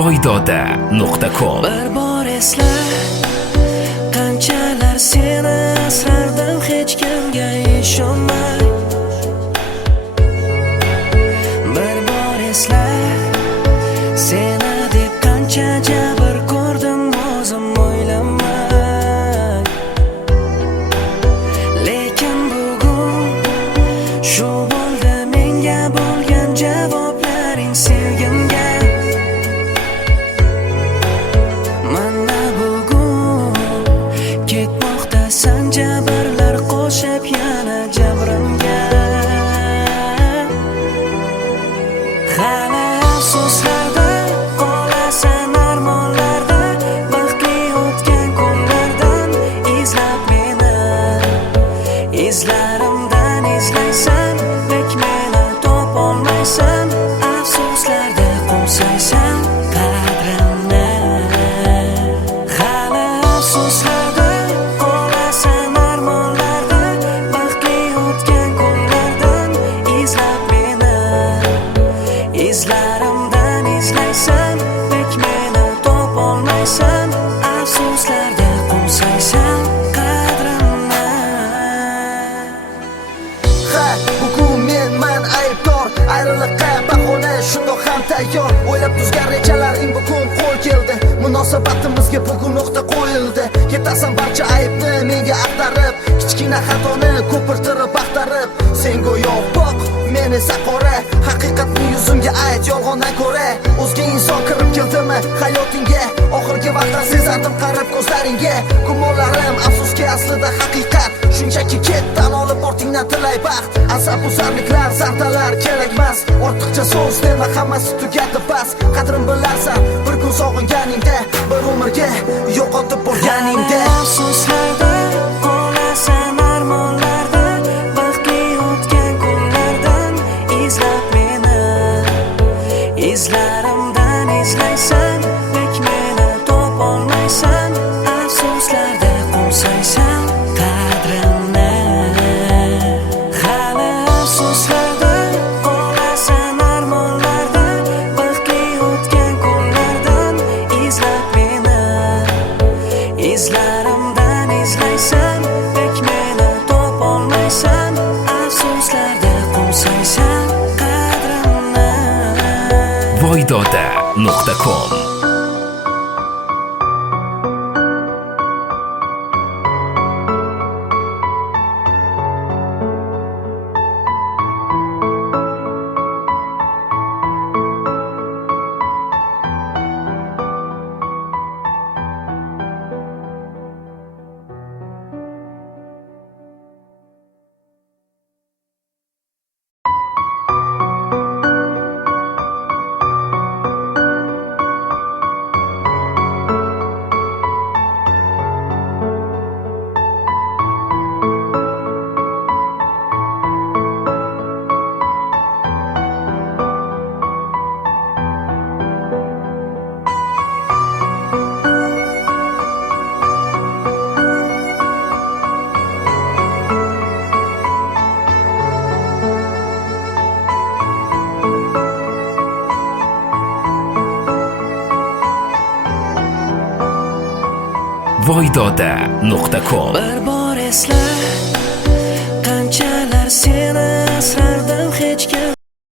voydoda.com. Bir bor esla, qanchalar seni asrardim hech kimga ishonmay. Bir bor esla, seni deb qancha jabr ko'rdim o'zim o'ylamay. Lekin bugun shu bo'ldi menga bo'lgan javoblaring sevgimga. Mana bugun ketmoqdasan jabrlar qo'shib yana jabrimga. Hali afsuslarda qolasan armonlarda, baxtli o'tgan kunlardan izlab meni. Izlarimdan izlaysan, lek meni topolmaysan. Afsuslarda qo'msaysan qadrimni. Hali afsuslarda qolasan armonlarda, baxtli o'tgan kunlardan izlab meni. Izlarimdan izlaysan, lek meni topolmaysan. Afsuslarda qo'msaysan qadrimni. Bugun men aybdor, ayriliqqa bahona shundoq ham tayyor. O'ylab tuzgan rejalaring bugun qo'l keldi. Munosabatimizga bugun nuqta qo'yildi. Ketasan barcha aybni menga ag'darib, kichkina xatoni ko'pirtirib axtarib. Sen go'yo boq, men esa qora. Haqiqatni yuzimga ayt, yolg'ondan ko'ra. O'zga inson kirib keldimi hayotingga? Oxirgi vaqtda sezardim qarab ko'zlaringga. Gumonlarim afsuski aslida haqiqat. Shunchaki ket, tan olib ortingdan tilay baxt. Asabuzarliklar, zardalar kerakmas. Ortiqcha so'z dema, hammasi tugadi bas. Qadrim bilarsan, bir kun sog'inganingda, bir umrga yo'qotib bo'lganingda. Afsuslarda qolasan armonlarda, baxtli o'tgan kunlardan izlab meni. Izlarimdan izlaysan, lek meni topolmaysan. Afsuslarda qo'msaysan qadrimni. Hali afsuslarda qolasan armonlarda, baxtli o'tgan kunlardan izlab meni. Izlarimdan izlaysan, lek meni topolmaysan. Afsuslarda qo'msaysan qadrimni. voydoda.com. voydoda.com. Bir bor esla, qanchalar seni